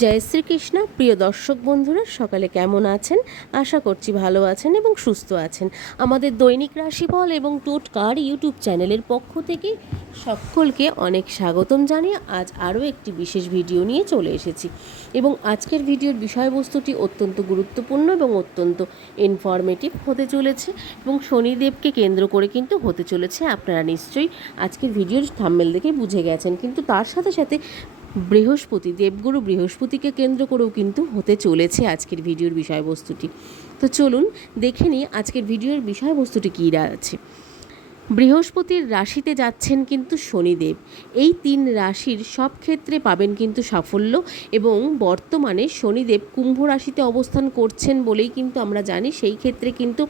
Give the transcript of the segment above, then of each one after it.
জয় শ্রীকৃষ্ণ। প্রিয় দর্শক বন্ধুরা, সকালে কেমন আছেন? আশা করছি ভালো আছেন এবং সুস্থ আছেন। আমাদের দৈনিক রাশিফল এবং টোটকার ইউটিউব চ্যানেলের পক্ষ থেকে সকলকে অনেক স্বাগতম জানিয়ে আজ আরও একটি বিশেষ ভিডিও নিয়ে চলে এসেছি। এবং আজকের ভিডিওর বিষয়বস্তুটি অত্যন্ত গুরুত্বপূর্ণ এবং অত্যন্ত ইনফরমেটিভ হতে চলেছে এবং শনিদেবকে কেন্দ্র করে কিন্তু হতে চলেছে। আপনারা নিশ্চয়ই আজকের ভিডিওর থাম্মেল দেখে বুঝে গেছেন। কিন্তু তার সাথে সাথে বৃহস্পতি, দেবগুরু বৃহস্পতিকে কেন্দ্র করেও কিন্তু হতে চলেছে আজকের ভিডিওর বিষয়বস্তুটি। তো চলুন দেখে নিই আজকের ভিডিওর বিষয়বস্তুটি কী আছে। বৃহস্পতির রাশিতে যাচ্ছেন কিন্তু শনিদেব। এই তিন রাশির সব ক্ষেত্রে পাবেন কিন্তু সাফল্য এবং বর্তমানে শনিদেব কুম্ভ রাশিতে অবস্থান করছেন বলেই কিন্তু আমরা জানি। সেই ক্ষেত্রে কিন্তু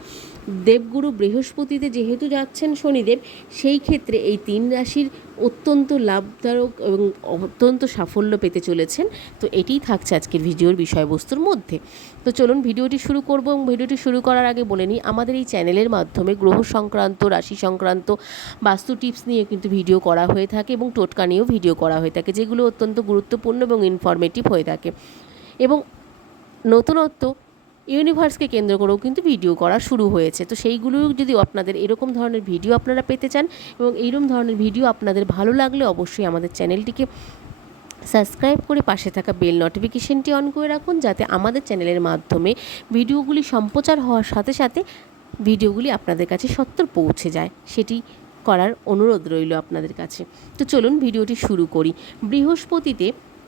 দেবগুরু বৃহস্পতিতে যেহেতু যাচ্ছেন শনিদেব, সেই ক্ষেত্রে এই তিন রাশির অত্যন্ত লাভদায়ক এবং অত্যন্ত সাফল্য পেতে চলেছেন। তো এটিই থাকছে আজকের ভিডিওর বিষয়বস্তুর মধ্যে। তো চলুন ভিডিওটি শুরু করব এবং ভিডিওটি শুরু করার আগে বলে নিই, আমাদের এই চ্যানেলের মাধ্যমে গ্রহ সংক্রান্ত, রাশি সংক্রান্ত বাস্তু টিপস নিয়ে কিন্তু ভিডিও করা হয়ে থাকে এবং টোটকা নিয়েও ভিডিও করা হয়ে থাকে, যেগুলো অত্যন্ত গুরুত্বপূর্ণ এবং ইনফরমেটিভ হয়ে থাকে। এবং নতুনত্ব ইউনিভার্সকে কেন্দ্র করেও কিন্তু ভিডিও করা শুরু হয়েছে। তো সেইগুলো যদি আপনাদের এরকম ধরনের ভিডিও আপনারা পেতে চান এবং এইরকম ধরনের ভিডিও আপনাদের ভালো লাগলে অবশ্যই আমাদের চ্যানেলটিকে সাবস্ক্রাইব করে পাশে থাকা বেল নোটিফিকেশনটি অন করে রাখুন যাতে আমাদের চ্যানেলের মাধ্যমে ভিডিওগুলি সম্প্রচার হওয়ার সাথে সাথে ভিডিওগুলি আপনাদের কাছে সত্তর পৌঁছে যায়। সেটি করার অনুরোধ রইল আপনাদের কাছে। তো চলুন ভিডিওটি শুরু করি। বৃহস্পতিতে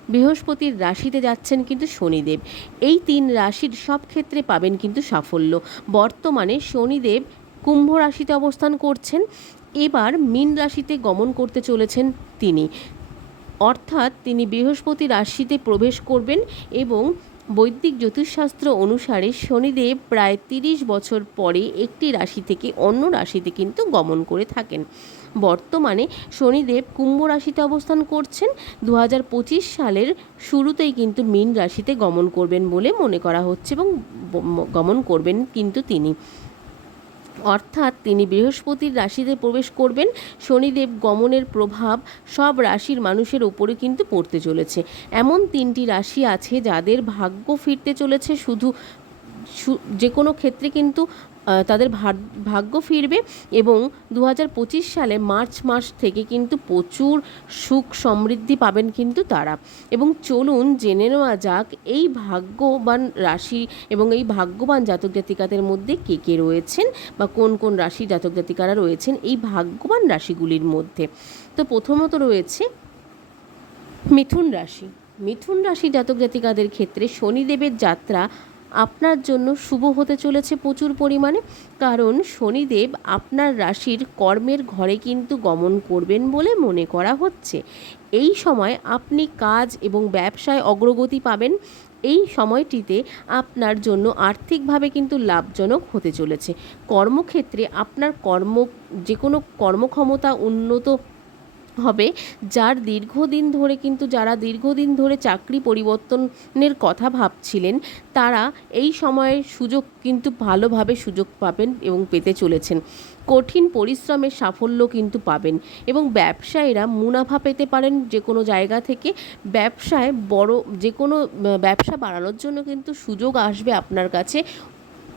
বৃহস্পতির রাশিতে যাচ্ছেন কিন্তু শনিদেব। এই তিন রাশির সব ক্ষেত্রে পাবেন কিন্তু সাফল্য। বর্তমানে শনিদেব কুম্ভ রাশিতে অবস্থান করছেন। এবার মীন রাশিতে গমন করতে চলেছেন তিনি। অর্থাৎ তিনি বৃহস্পতি রাশিতে প্রবেশ করবেন এবং বৈদিক জ্যোতিষশাস্ত্র অনুসারে শনিদেব প্রায় তিরিশ বছর পরে একটি রাশি থেকে অন্য রাশিতে কিন্তু গমন করে থাকেন। বর্তমানে শনিদেব কুম্ভ রাশিতে অবস্থান করছেন। দু হাজার পঁচিশ সালের শুরুতেই কিন্তু মীন রাশিতে গমন করবেন বলে মনে করা হচ্ছে এবং গমন করবেন কিন্তু তিনি। অর্থাৎ তিনি বৃহস্পতির রাশিতে প্রবেশ করবেন, শনিদেব গমনের প্রভাব সব রাশির মানুষের ওপরে কিন্তু পড়তে চলেছে। এমন তিনটি রাশি আছে যাদের ভাগ্য ফিরতে চলেছে, শুধু যে কোনো ক্ষেত্রে কিন্তু তাদের ভাগ্য ফিরবে এবং দু হাজার পঁচিশ সালে মার্চ মাস থেকে কিন্তু প্রচুর সুখ সমৃদ্ধি পাবেন কিন্তু তারা। এবং চলুন জেনে নেওয়া যাক এই ভাগ্যবান রাশি এবং এই ভাগ্যবান জাতক জাতিকাদের মধ্যে কে কে রয়েছেন বা কোন কোন রাশি জাতক জাতিকারা রয়েছেন এই ভাগ্যবান রাশিগুলির মধ্যে। তো প্রথমত রয়েছে মিথুন রাশি। মিথুন রাশি জাতক জাতিকাদের ক্ষেত্রে শনিদেবের যাত্রা আপনার জন্য শুভ হতে চলেছে প্রচুর পরিমাণে, কারণ শনিদেব আপনার রাশির কর্মের ঘরে কিন্তু গমন করবেন বলে মনে করা হচ্ছে। এই সময় আপনি কাজ এবং ব্যবসায় অগ্রগতি পাবেন। এই সময়টিতে আপনার জন্য আর্থিকভাবে কিন্তু লাভজনক হতে চলেছে। কর্মক্ষেত্রে আপনার কর্ম যে কোনো কর্মক্ষমতা উন্নত হবে, যার দীর্ঘদিন ধরে কিন্তু যারা দীর্ঘদিন ধরে চাকরি পরিবর্তনের কথা ভাবছিলেন, তারা এই সময়ের সুযোগ কিন্তু ভালোভাবে সুযোগ পাবেন এবং পেতে চলেছেন। কঠিন পরিশ্রমের সাফল্য কিন্তু পাবেন এবং ব্যবসায়ীরা মুনাফা পেতে পারেন যে কোনো জায়গা থেকে। ব্যবসায় বড় যে কোনো ব্যবসা বাড়ানোর জন্য কিন্তু সুযোগ আসবে আপনার কাছে।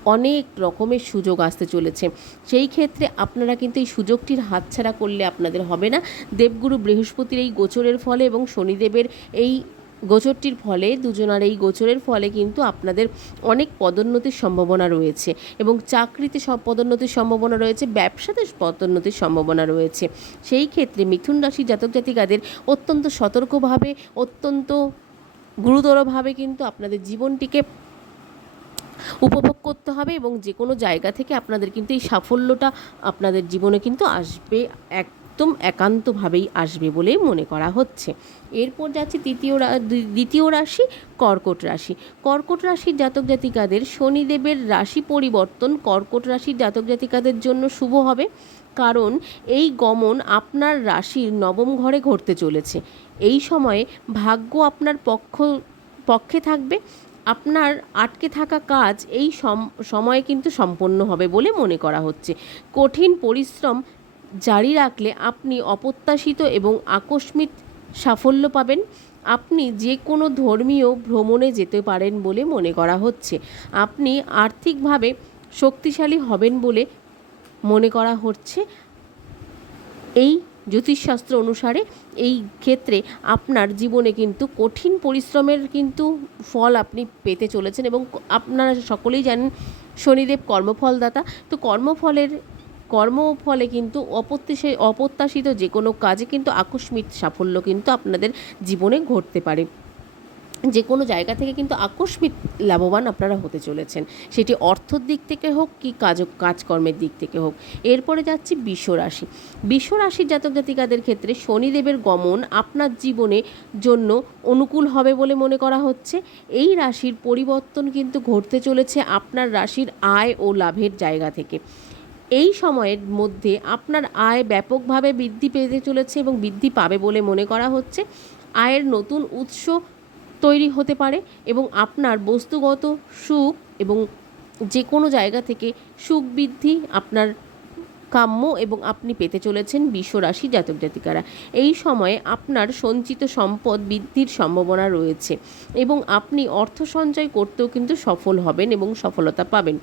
অনেক রকমের সুযোগ আসতে চলেছে। সেই ক্ষেত্রে আপনারা কিন্তু এই সুযোগটির হাতছাড়া করলে আপনাদের হবে না। দেবগুরু বৃহস্পতির এই গোচরের ফলে এবং শনিদেবের এই গোচরটির ফলে, দুজনার এই গোচরের ফলে কিন্তু আপনাদের অনেক পদোন্নতির সম্ভাবনা রয়েছে এবং চাকরিতে সব পদোন্নতির সম্ভাবনা রয়েছে, ব্যবসাতে পদোন্নতির সম্ভাবনা রয়েছে। সেই ক্ষেত্রে মিথুন রাশি জাতক জাতিকাদের অত্যন্ত সতর্কভাবে, অত্যন্ত গুরুতরভাবে কিন্তু আপনাদের জীবনটিকে উপভোগ করতে হবে এবং যে কোনো জায়গা থেকে আপনাদের কিন্তু এই সাফল্যটা আপনাদের জীবনে কিন্তু আসবে এক একদম একান্তভাবেই আসবে বলেই মনে করা হচ্ছে। এরপর যাচ্ছে তৃতীয় দ্বিতীয় রাশি, কর্কট রাশি। কর্কট রাশির জাতক জাতিকাদের শনিদেবের রাশি পরিবর্তন কর্কট রাশির জাতক জাতিকাদের জন্য শুভ হবে। কারণ এই গমন আপনার রাশির নবম ঘরে ঘটতে চলেছে। এই সময়ে ভাগ্য আপনার পক্ষ, পক্ষে থাকবে। আপনার আটকে থাকা কাজ এই সময়ে কিন্তু সম্পন্ন হবে বলে মনে করা হচ্ছে। কঠিন পরিশ্রম জারি রাখলে আপনি অপ্রত্যাশিত এবং আকস্মিক সাফল্য পাবেন। আপনি যে কোনো ধর্মীয় ভ্রমণে যেতে পারেন বলে মনে করা হচ্ছে। আপনি আর্থিকভাবে শক্তিশালী হবেন বলে মনে করা হচ্ছে। এই জ্যোতিষশাস্ত্র অনুসারে এই ক্ষেত্রে আপনার জীবনে কিন্তু কঠিন পরিশ্রমের কিন্তু ফল আপনি পেতে চলেছেন এবং আপনারা সকলেই জানেন শনিদেব কর্মফলদাতা। তো কর্মফলের, কর্মফলে কিন্তু অপ্রত্যাশে অপ্রত্যাশিত যে কোনো কাজে কিন্তু আকস্মিক সাফল্য কিন্তু আপনাদের জীবনে ঘটতে পারে। যে কোনো জায়গা থেকে কিন্তু আকস্মিক লাভবান আপনারা হতে চলেছেন। সেটি অর্থর দিক থেকে হোক কি কাজ, কাজকর্মের দিক থেকে হোক। এরপরে যাচ্ছি বিশ্বরাশি বিশ্বরাশির জাতক জাতিকাদের ক্ষেত্রে শনিদেবের গমন আপনার জীবনে জন্য অনুকূল হবে বলে মনে করা হচ্ছে। এই রাশির পরিবর্তন কিন্তু ঘটতে চলেছে আপনার রাশির আয় ও লাভের জায়গা থেকে। এই সময়ের মধ্যে আপনার আয় ব্যাপকভাবে বৃদ্ধি পেতে চলেছে এবং বৃদ্ধি পাবে বলে মনে করা হচ্ছে। আয়ের নতুন উৎস তৈরি হতে পারে এবং আপনার বস্তুগত সুখ এবং যে কোনো জায়গা থেকে সুখ বৃদ্ধি আপনার কাম্য এবং আপনি পেতে চলেছেন বিশ্বরাশি জাতক জাতিকারা। এই সময়ে আপনার সঞ্চিত সম্পদ বৃদ্ধির সম্ভাবনা রয়েছে এবং আপনি অর্থ সঞ্চয় করতেও কিন্তু সফল হবেন এবং সফলতা পাবেন।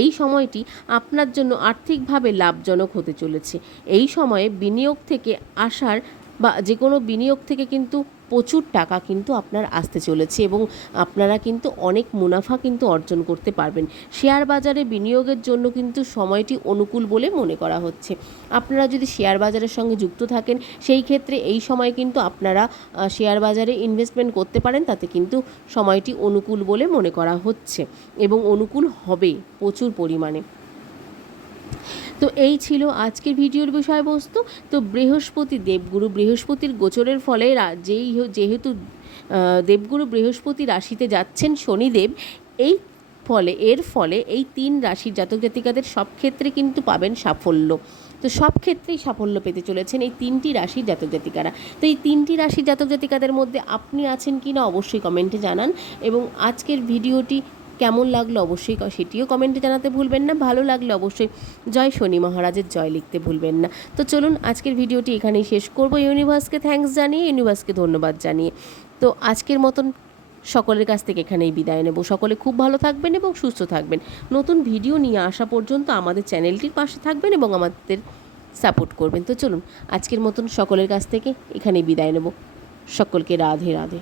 এই সময়টি আপনার জন্য আর্থিকভাবে লাভজনক হতে চলেছে। এই সময়ে বিনিয়োগ থেকে আসার বা যে কোনো বিনিয়োগ থেকে কিন্তু প্রচুর টাকা কিন্তু আপনার আসতে চলেছে এবং আপনারা কিন্তু অনেক মুনাফা কিন্তু অর্জন করতে পারবেন। শেয়ার বাজারে বিনিয়োগের জন্য কিন্তু সময়টি অনুকূল বলে মনে করা হচ্ছে। আপনারা যদি শেয়ার বাজারের সঙ্গে যুক্ত থাকেন, সেই ক্ষেত্রে এই সময় কিন্তু আপনারা শেয়ার বাজারে ইনভেস্টমেন্ট করতে পারেন, তাতে কিন্তু সময়টি অনুকূল বলে মনে করা হচ্ছে এবং অনুকূল হবে প্রচুর পরিমাণে। তো এই ছিল আজকের ভিডিওর বিষয়বস্তু। তো বৃহস্পতি দেবগুরু, বৃহস্পতির গোচরের ফলে যেই যেহেতু দেবগুরু বৃহস্পতি রাশিতে যাচ্ছেন শনিদেব, এই ফলে, এর ফলে এই তিন রাশির জাতক জাতিকাদের সব ক্ষেত্রে কিন্তু পাবেন সাফল্য। তো সব ক্ষেত্রেই সাফল্য পেতে চলেছেন এই তিনটি রাশির জাতক জাতিকারা। তো এই তিনটি রাশির জাতক জাতিকাদের মধ্যে আপনি আছেন কি না অবশ্যই কমেন্টে জানান এবং আজকের ভিডিওটি কেমন লাগল অবশ্যই সেটিও কমেন্টে জানাতে ভুলবেন না, ভালো লাগলে অবশ্যই জয় শনি মহারাজের জয় লিখতে ভুলবেন না। তো চলুন আজকের ভিডিওটি এখানেই শেষ করব। ইউনিভার্সকে থ্যাঙ্কস জানিয়ে, ইউনিভার্সকে ধন্যবাদ জানিয়ে। তো আজকের মতন সকলের কাছ থেকে এখানেই বিদায় নেব। সকলে খুব ভালো থাকবেন এবং সুস্থ থাকবেন। নতুন ভিডিও নিয়ে আসা পর্যন্ত আমাদের চ্যানেলটির পাশে থাকবেন এবং আমাদের সাপোর্ট করবেন। তো চলুন আজকের মতন সকলের কাছ থেকে এখানেই বিদায় নেব। সকলকে রাধে রাধে।